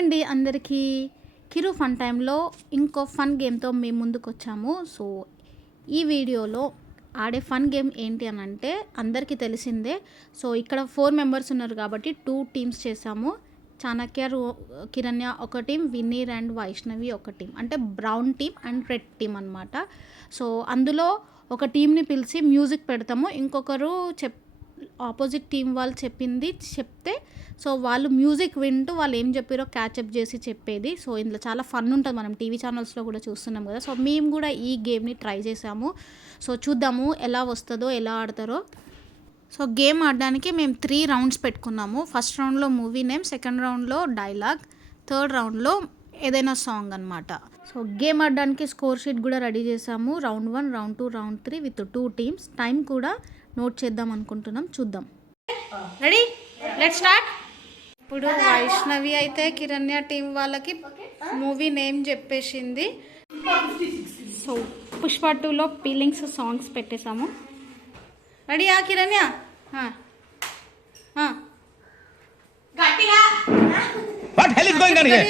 అండి అందరికీ. కిరు ఫన్ టైంలో ఇంకో ఫన్ గేమ్తో మేము ముందుకు వచ్చాము. సో ఈ వీడియోలో ఆడే ఫన్ గేమ్ ఏంటి అని అంటే అందరికీ తెలిసిందే. సో ఇక్కడ 4 మెంబర్స్ ఉన్నారు కాబట్టి 2 టీమ్స్ చేసాము. చాణక్య, కిరణ్య ఒక టీం, విన్నీర్ అండ్ వైష్ణవి ఒక టీం, అంటే brown team and red team అనమాట. సో అందులో ఒక టీంని పిలిచి మ్యూజిక్ పెడతాము, ఇంకొకరు ఆపోజిట్ టీం వాళ్ళు చెప్తే సో వాళ్ళు మ్యూజిక్ వింటూ వాళ్ళు ఏం చెప్పారో క్యాచప్ చేసి చెప్పేది. సో ఇందులో చాలా ఫన్ ఉంటుంది, మనం టీవీ ఛానల్స్లో కూడా చూస్తున్నాం కదా. సో మేము కూడా ఈ గేమ్ని ట్రై చేసాము. సో చూద్దాము ఎలా వస్తుందో, ఎలా ఆడతారో. సో గేమ్ ఆడడానికి మేము 3 రౌండ్స్ పెట్టుకున్నాము. ఫస్ట్ రౌండ్లో మూవీ నేమ్, సెకండ్ రౌండ్లో డైలాగ్, థర్డ్ రౌండ్లో ఏదైనా సాంగ్ అనమాట. సో గేమ్ ఆడడానికి స్కోర్ షీట్ కూడా రెడీ చేసాము. Round 1, round 2, round 3 with 2 teams. Time కూడా నోట్ చేద్దాం అనుకుంటున్నాం, చూద్దాం. Ready, let's start. ఇప్పుడు వైష్ణవి అయితే కిరణ్య టీం వాళ్ళకి మూవీ నేమ్ చెప్పేసింది. సో పుష్ప 2లో ఫీలింగ్స్ సాంగ్స్ పెట్టేసాము. రెడీయా కిరణ్య? What hell is going on here?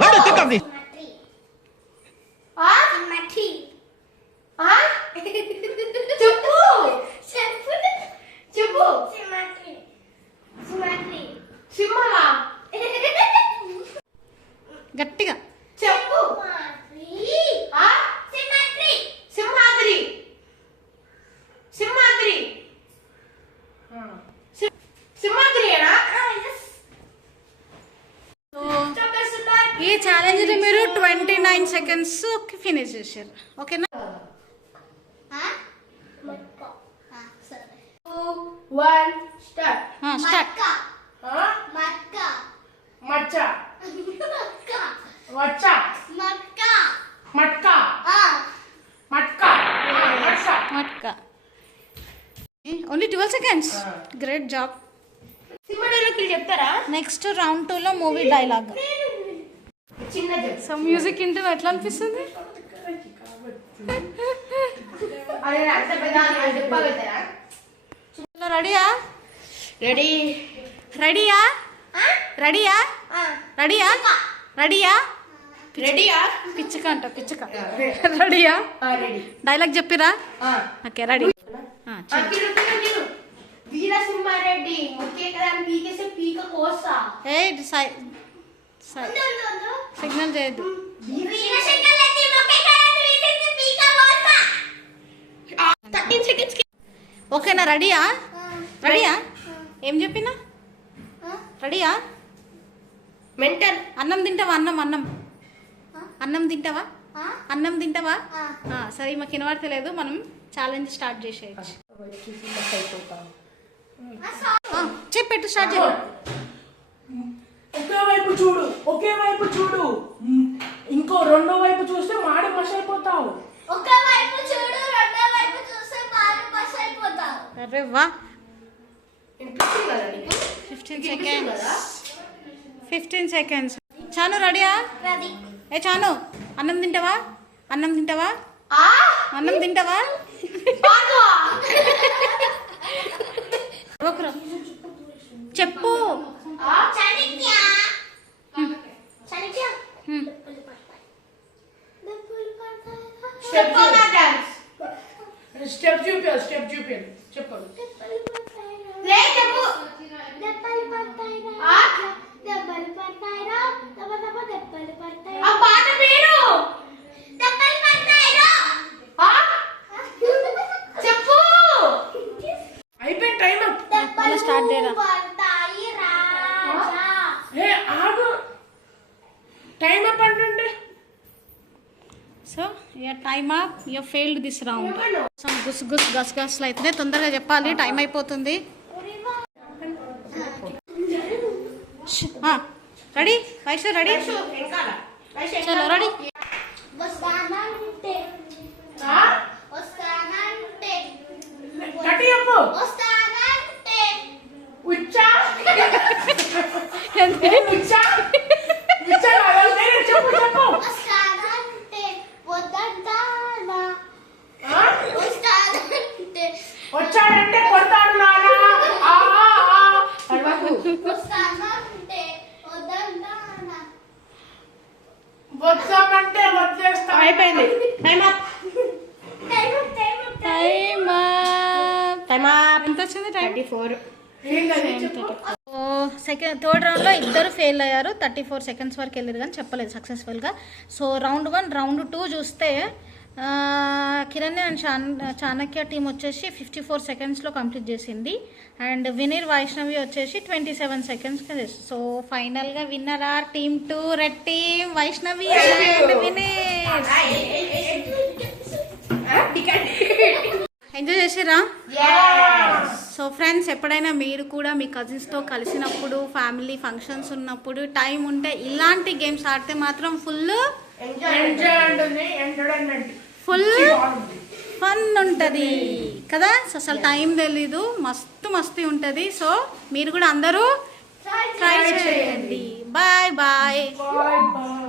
What do you think of this? గట్టిగా చెప్పు. సింహాద్రి. సింహాద్రి. సింహాద్రియేనా? ఈ ఛాలెంజ్ మీరు 29 సెకండ్స్ ఫినిష్ చేశారు, ఓకేనా? 1 స్టార్ట్. స్టార్ట్. మచ్చ. వచ్చ. Matka. Matka. Matka. Only 12 seconds. Great job. Cinema dialogue చెప్తారా? నెక్స్ట్ రౌండ్ 2లో మూవీ డైలాగ్. చిన్న సో మ్యూజిక్ వింటే ఎట్లా అనిపిస్తుంది? రెడీయా? రెడీ. రెడీయా? రెడీయా? రెడీయా? రెడీయా? రెడీయా? పిచ్చుక అంట, పిచ్చుక. రెడీయా? రెడీ. డైలాగ్ చెప్పిరా? Okay ready. వీరసింహారెడ్డి ముఖ్య కదా పీకేసే పీక కోసా. ఏ సిగ్నల్ చేయద్దు. ఓకేనా? రెడీయా? రెడీయా? ఏం చెప్పినా? రెడీయా? మెంటల్. అన్నం తింటావా? అన్నం తింటావా? అన్నం తింటావా? సరే మాకు వినబడతలేదు, మనం ఛాలెంజ్ స్టార్ట్ చేసేయచ్చు. చెప్పెట్టు, స్టార్ట్ చేయ. ఒకే వైపు చూడు, ఇంకో రెండో వైపు చూస్తే మాడి మష అయిపోతావు. అరే వా. 15 సెకండ్స్. చాను రెడీయా? ఏ చాను, అన్నం తింటావా? అన్నం తింటావా? అన్నం తింటావా? చెప్పు. స్టెప్ చూపి చెప్పు. అయిపోయి టైం స్టార్ట్ చేయరా? ఆగు, టైం అప్ అంటే. So your time up, your failed this round. Guess గస్లు అయితే తొందరగా చెప్పాలి, టైం అయిపోతుంది. రెడీ వైష్ణవ్? రెడీ? చలో రెడీ. వచ్చాడంటే కొడతాడు నాన్న. వచ్చామంటే వచ్చేస్తా. అయిపోయింది. Time up. Time up. ఎంత వచ్చింది టైం? 34. ఏంటది చెప్పు. థర్డ్ రౌండ్లో ఇద్దరు ఫెయిల్ అయ్యారు. 34 సెకండ్స్ వరకు వెళ్ళారు కానీ చెప్పలేదు సక్సెస్ఫుల్గా. సో రౌండ్ 1 రౌండ్ 2 చూస్తే కిరణ్ అండ్ చాణక్య టీం వచ్చేసి 54 సెకండ్స్లో కంప్లీట్ చేసింది. అండ్ వినీర్ వైష్ణవి వచ్చేసి 27 సెకండ్స్కి చేసి. సో ఫైనల్గా winner are team 2 red team Vaishnavi and Vineer. Enjoy చేసిరా? సో ఫ్రెండ్స్, ఎప్పుడైనా మీరు కూడా మీ కజిన్స్తో కలిసినప్పుడు ఫ్యామిలీ ఫంక్షన్స్ ఉన్నప్పుడు టైం ఉంటే ఇలాంటి గేమ్స్ ఆడితే మాత్రం ఫుల్ ఎంజాయ్ ఉంటుంది, ఎంటర్టైన్మెంట్ ఫుల్ ఫన్ ఉంటుంది కదా. సో అసలు టైం తెలీదు, మస్తు ఉంటుంది. సో మీరు కూడా అందరూ ట్రై చేయండి. Bye bye. Bye bye.